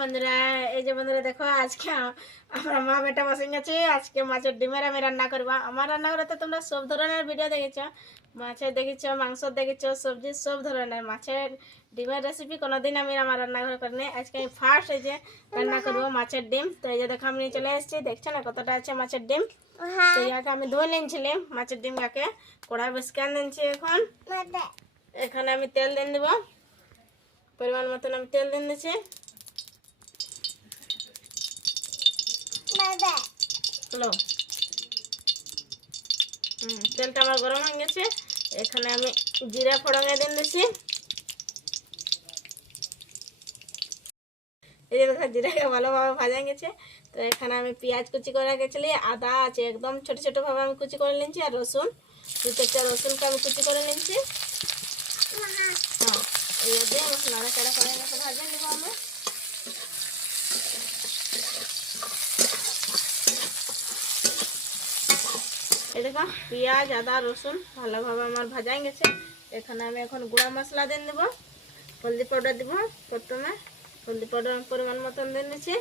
বন্ধুরা, এই যে বন্ধুরা দেখো, আজকে আমরা মা বেটা বসে গেছি। আজকে মাছের ডিমের আমি রান্না করবো। আমার রান্না করে তো তোমরা সব ধরনের ভিডিও দেখেছো, মাছের দেখেছো, মাংস দেখেছো, সবজি সব ধরনের। মাছের ডিমের রেসিপি কোনোদিন আমি আমার রান্নাঘরে করিনি। আজকে আমি ফার্স্ট এই যে রান্না করবো মাছের ডিম। তো এই যে দেখো আমি নিয়ে চলে এসেছি, দেখছো না কতটা আছে মাছের ডিম। তো ইয়াকে আমি ধুয়ে নিয়েছিলাম মাছের ডিমটাকে, কড়াই বসকে আনছি। এখন এখানে আমি তেল দিয়ে দেবো, পরিমাণ মতন আমি তেল দিয়ে দিচ্ছি। তেলটা আমার গরম হয়ে গেছে। এখানে আমি জিরা ফোড়নে দিয়ে দিচ্ছি। এই যে দেখো জিরাকে ভালোভাবে ভাজা গেছে। তো এখানে আমি পেঁয়াজ কুচি করে রেখেছিলি, আদা আছে একদম ছোট ছোট ভাবে আমি কুচি করে নিচ্ছি, আর রসুন দু চারটা রসুনকে আমি কুচি করে নিচ্ছি। হ্যাঁ, এই দিয়ে নাড়াচাড়া করে ভাজে নেবো আমি। এই দেখো পেঁয়াজ আদা রসুন ভালোভাবে আমার ভাজা গেছে। এখানে আমি এখন গুঁড়া মশলা দিয়ে দেবো। হলদি পাউডার দিব, প্রথমে হলদি পাউডার পরিমাণ মতন দিয়ে নিচ্ছি,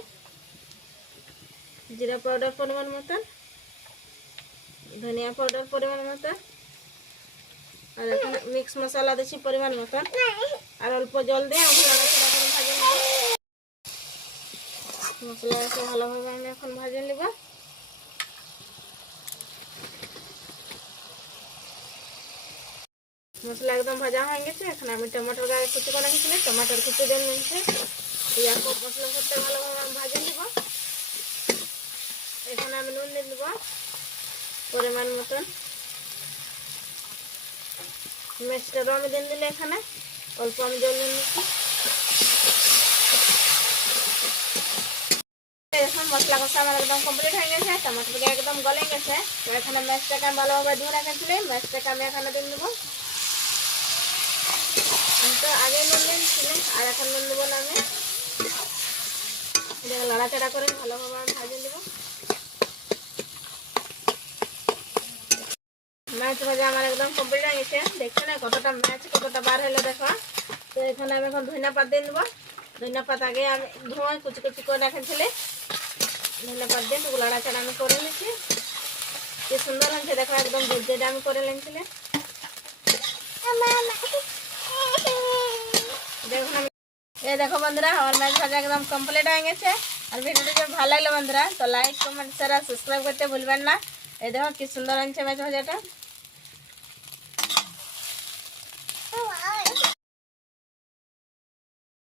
জিরা পাউডার পরিমাণ মতন, ধনিয়া পাউডার পরিমাণ মতন, আর এখন মিক্স মশলা দিচ্ছি পরিমাণ মতন, আর অল্প জল দিয়ে আমি নাড়াচাড়া করে ভাজে নেব। মশলাটাকে ভালোভাবে আমি এখন ভাজে নেব। মশলা একদম ভাজা হয়ে গেছে। এখন আমি টমেটোর গায়ে কুচি করে রেখেছিলাম, টমেটোর কুচি দিয়ে নিয়েছি। মশলা করতে ভালোভাবে আমি ভাজে নিব। এখানে আমি নুন দিয়ে দেবো পরিমাণ মতন, মিক্সটারও আমি দিয়ে দিলে এখানে অল্প আমি জল দিয়ে নিচ্ছি। এখন মশলা কষা আমার একদম কমপ্লিট হয়ে গেছে, টমেটোটা একদম গলে গেছে। তো এখানে ম্যাশটাকে আমি ভালোভাবে ধুয়ে রেখেছিলাম, ম্যাশটাকে আমি এখানে দিয়ে দেবো। আমি তো আগে নুন দিয়েছিলাম, আর এখন নুন দেবো না। আমি নাড়াচাড়া করে ভালোভাবে আমি ভাজে দেবো। মাছ ভাজা আমার একদম কমপ্লিট হয়ে গেছে। দেখছো না কতটা মাছ কতটা বার হলো দেখো। তো এখানে আমি এখন ধনিয়া পাতা দিয়ে দেবো। ধনিয়া পাতা আগে আমি ধোঁয়া কুচি কুচি করে রেখেছিলে, ধনিয়া পাতা দিয়ে টুকু নাড়াচাড়া আমি করে নিচ্ছি। কি সুন্দর হয়েছে দেখো, একদম যেটা আমি করে নিয়েছিলে। দেখুন আমি এই দেখো বন্ধুরা, আমার মাছ ভাজা একদম কমপ্লিট হয়ে গেছে। আর ভিডিওটি যদি ভালো লাগলো বন্ধুরা, তো লাইক কমেন্ট শেয়ার আর সাবস্ক্রাইব করতে ভুলবেন না। এই দেখো কি সুন্দর হয়েছে মাছ ভাজাটা।